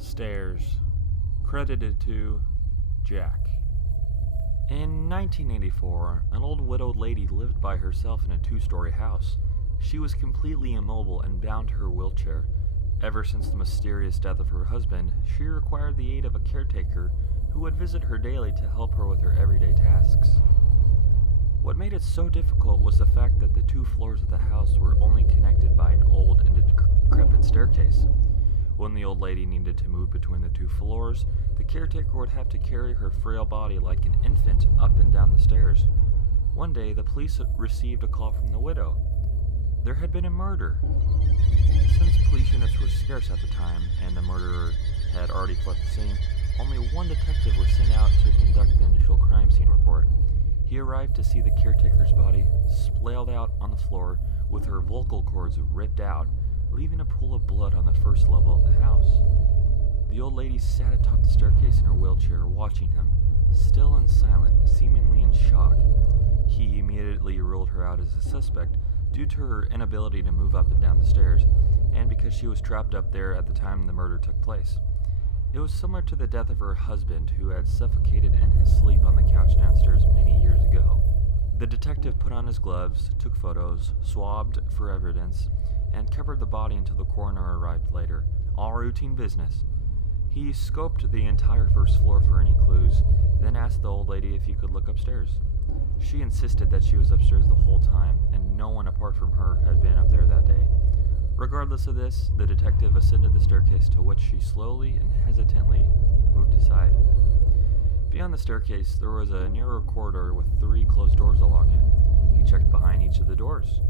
Stairs. Credited to Jack. In 1984, an old widowed lady lived by herself in a two-story house. She was completely immobile and bound to her wheelchair. Ever since the mysterious death of her husband, she required the aid of a caretaker who would visit her daily to help her with her everyday tasks. What made it so difficult was the fact that the two floors of the house were only connected by an old and decrepit staircase. When the old lady needed to move between the two floors, the caretaker would have to carry her frail body like an infant up and down the stairs. One day, the police received a call from the widow. There had been a murder. Since police units were scarce at the time, and the murderer had already fled the scene, only one detective was sent out to conduct the initial crime scene report. He arrived to see the caretaker's body splayed out on the floor with her vocal cords ripped out, leaving a pool of blood on the first level of the house. The old lady sat atop the staircase in her wheelchair, watching him, still and silent, seemingly in shock. He immediately ruled her out as a suspect due to her inability to move up and down the stairs, and because she was trapped up there at the time the murder took place. It was similar to the death of her husband, who had suffocated in his sleep on the couch downstairs many years ago. The detective put on his gloves, took photos, swabbed for evidence, and covered the body until the coroner arrived later. All routine business. He scoped the entire first floor for any clues, then asked the old lady if he could look upstairs. She insisted that she was upstairs the whole time, and no one apart from her had been up there that day. Regardless of this, the detective ascended the staircase, to which she slowly and hesitantly moved aside. Beyond the staircase, there was a narrow corridor with 3 closed doors along it. He checked behind each of the doors.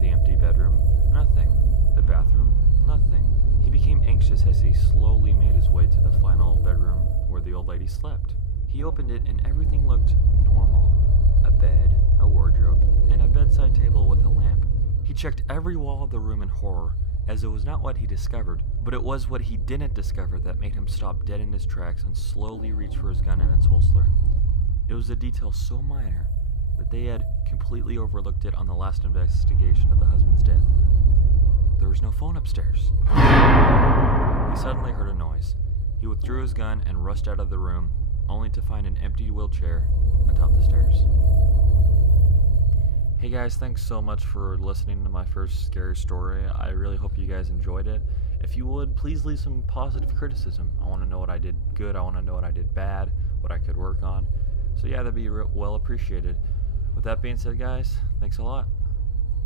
The empty bedroom, nothing. The bathroom, nothing. He became anxious as he slowly made his way to the final bedroom where the old lady slept. He opened it and everything looked normal. A bed, a wardrobe, and a bedside table with a lamp. He checked every wall of the room in horror, as it was not what he discovered, but it was what he didn't discover that made him stop dead in his tracks and slowly reach for his gun in its holster. It was a detail so minor that they had completely overlooked it on the last investigation of the husband's death. There was no phone upstairs. He suddenly heard a noise. He withdrew his gun and rushed out of the room, only to find an empty wheelchair atop the stairs. Hey guys, thanks so much for listening to my first scary story. I really hope you guys enjoyed it. If you would, please leave some positive criticism. I want to know what I did good, I want to know what I did bad, what I could work on. So yeah, that'd be well appreciated. With that being said, guys, thanks a lot.